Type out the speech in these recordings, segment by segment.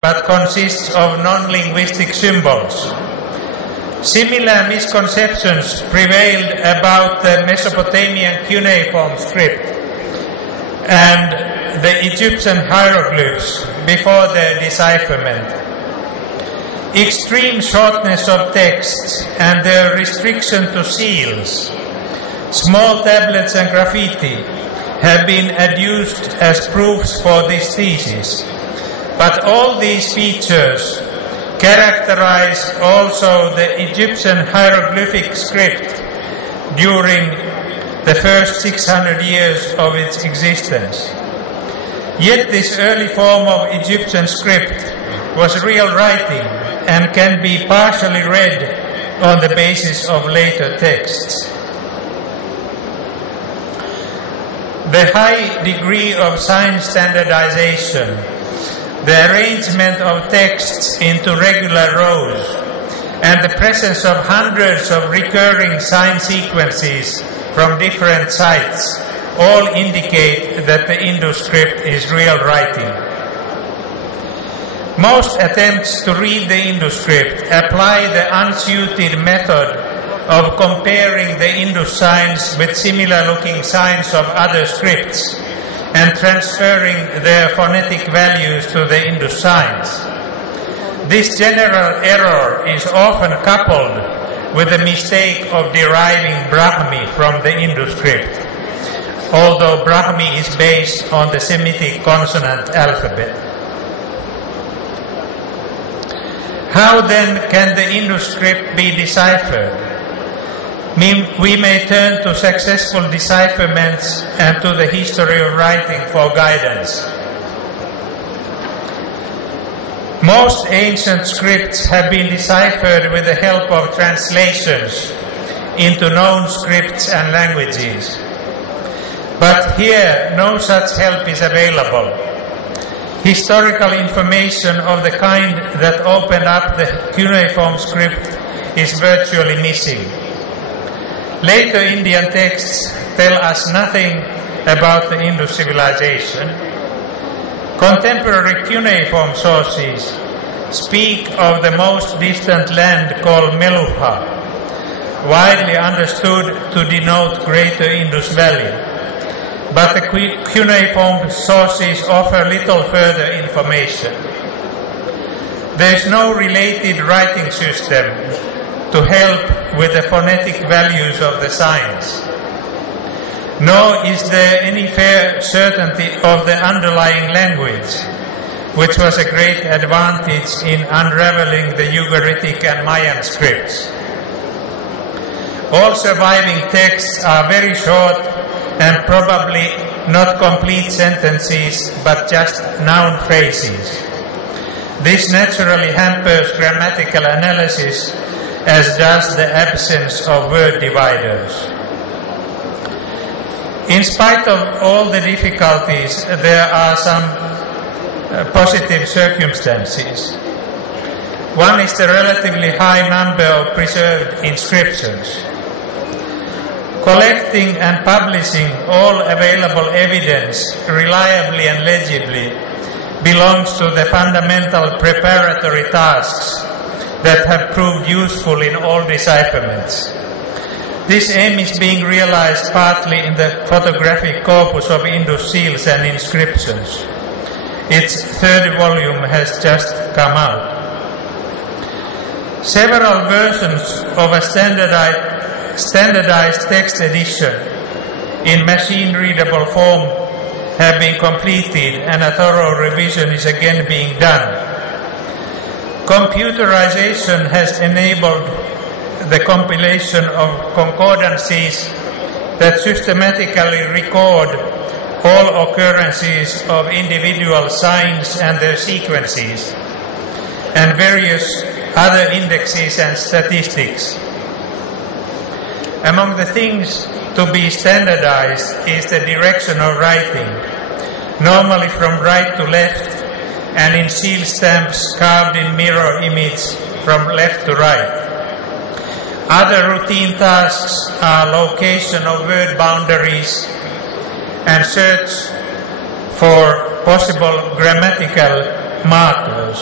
but consists of non-linguistic symbols. Similar misconceptions prevailed about the Mesopotamian cuneiform script and the Egyptian hieroglyphs before their decipherment. Extreme shortness of texts and their restriction to seals, small tablets and graffiti have been adduced as proofs for this thesis. But all these features characterize also the Egyptian hieroglyphic script during the first 600 years of its existence. Yet this early form of Egyptian script was real writing and can be partially read on the basis of later texts. The high degree of sign standardization, the arrangement of texts into regular rows, and the presence of hundreds of recurring sign sequences from different sites all indicate that the Indus script is real writing. Most attempts to read the Indus script apply the unsuited method of comparing the Indus signs with similar-looking signs of other scripts and transferring their phonetic values to the Indus signs. This general error is often coupled with the mistake of deriving Brahmi from the Indus script, although Brahmi is based on the Semitic consonant alphabet. How then can the Indus script be deciphered? We may turn to successful decipherments and to the history of writing for guidance. Most ancient scripts have been deciphered with the help of translations into known scripts and languages. But here, no such help is available. Historical information of the kind that opened up the cuneiform script is virtually missing. Later Indian texts tell us nothing about the Indus civilization. Contemporary cuneiform sources speak of the most distant land called Meluha, widely understood to denote Greater Indus Valley. But the cuneiform sources offer little further information. There is no related writing system to help with the phonetic values of the signs. Nor is there any fair certainty of the underlying language, which was a great advantage in unraveling the Ugaritic and Mayan scripts. All surviving texts are very short and probably not complete sentences, but just noun phrases. This naturally hampers grammatical analysis, as does the absence of word dividers. In spite of all the difficulties, there are some positive circumstances. One is the relatively high number of preserved inscriptions. Collecting and publishing all available evidence reliably and legibly belongs to the fundamental preparatory tasks that have proved useful in all decipherments. This aim is being realized partly in the photographic corpus of Indus seals and inscriptions. Its third volume has just come out. Several versions of a standardized text edition in machine-readable form have been completed, and a thorough revision is again being done. Computerization has enabled the compilation of concordances that systematically record all occurrences of individual signs and their sequences, and various other indexes and statistics. Among the things to be standardized is the direction of writing, normally from right to left, and in seal stamps carved in mirror image from left to right. Other routine tasks are location of word boundaries and search for possible grammatical markers.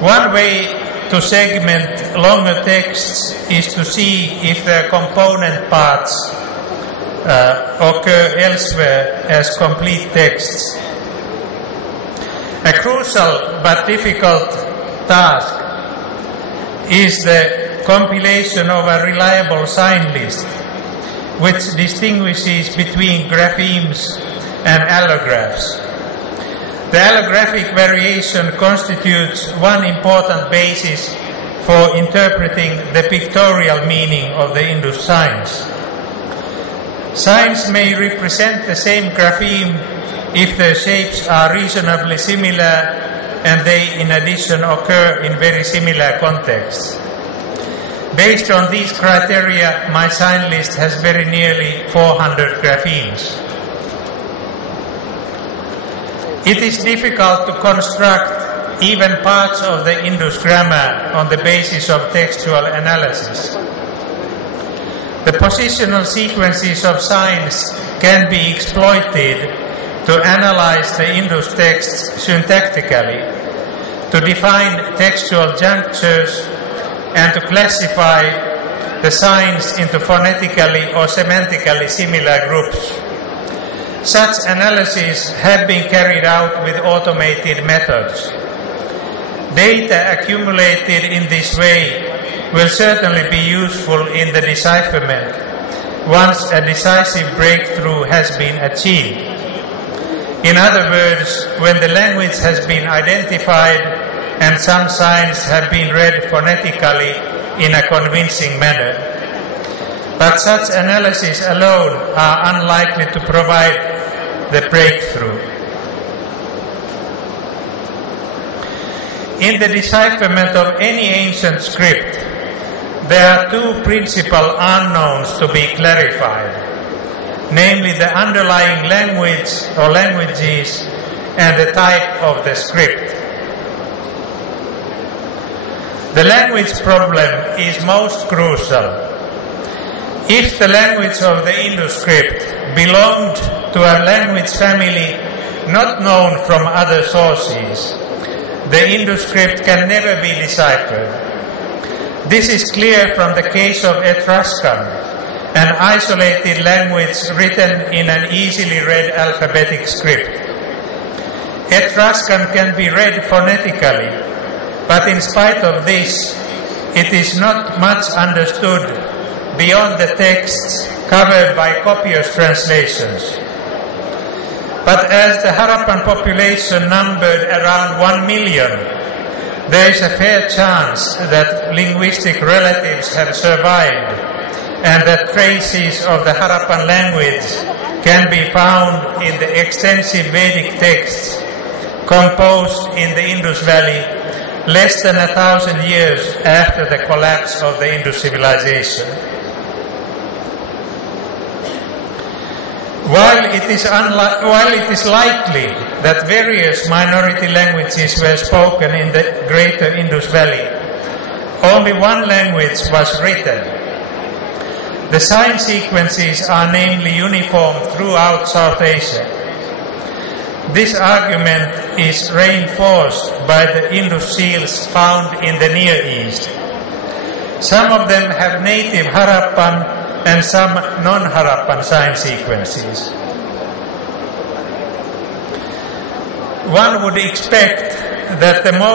One way to segment longer texts is to see if their component parts occur elsewhere as complete texts. A crucial but difficult task is the compilation of a reliable sign list which distinguishes between graphemes and allographs. The allographic variation constitutes one important basis for interpreting the pictorial meaning of the Indus signs. Signs may represent the same grapheme if their shapes are reasonably similar and they in addition occur in very similar contexts. Based on these criteria, my sign list has very nearly 400 graphemes. It is difficult to construct even parts of the Indus grammar on the basis of textual analysis. The positional sequences of signs can be exploited to analyze the Indus texts syntactically, to define textual junctures, and to classify the signs into phonetically or semantically similar groups. Such analyses have been carried out with automated methods. Data accumulated in this way will certainly be useful in the decipherment once a decisive breakthrough has been achieved. In other words, when the language has been identified and some signs have been read phonetically in a convincing manner. But such analyses alone are unlikely to provide the breakthrough. In the decipherment of any ancient script, there are two principal unknowns to be clarified, namely the underlying language or languages and the type of the script. The language problem is most crucial. If the language of the Indus script belonged to a language family not known from other sources, the Indus script can never be deciphered. This is clear from the case of Etruscan, an isolated language written in an easily read alphabetic script. Etruscan can be read phonetically, but in spite of this, it is not much understood beyond the texts covered by copious translations. But as the Harappan population numbered around 1 million, there is a fair chance that linguistic relatives have survived and that traces of the Harappan language can be found in the extensive Vedic texts composed in the Indus Valley less than 1,000 years after the collapse of the Indus civilization. While it is likely that various minority languages were spoken in the greater Indus Valley, only one language was written. The sign sequences are namely uniform throughout South Asia. This argument is reinforced by the Indus seals found in the Near East. Some of them have native Harappan and some non-Harappan sign sequences. One would expect that the most